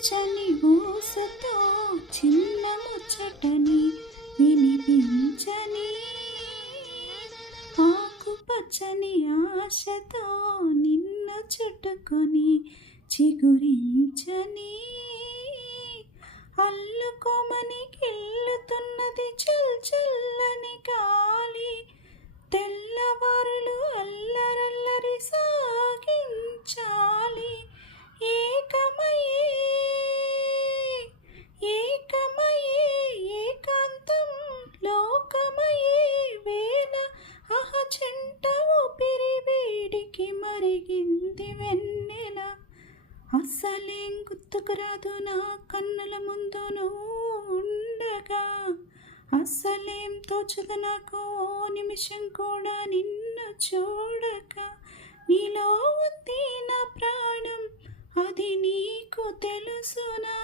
వెచ్చని ఊసతో చిన్న ముచ్చటని వినిపించని ఆకుపచ్చని ఆశతో నిన్ను చుట్టుకొని చిగురించని అల్లుకోమని గిల్లుతున్నది చల్లని గాలి తెల్లవారులు అల్లరల్లరి సాగించాలి ఏకమయే ఏకాంతం లోకమయే వేళ చెంట ఊపిరి వేడికి మరిగింది వెన్నెల అస్సలేం గుర్తుకురాదు నా కన్నుల ముందు నువ్వు ఉండగా అస్సలేం తోచదు నాకు ఓ నిమిషం కూడా నిన్ను చూడక నీలో ఉంది నా ప్రాణం అది నీకు తెలుసునా.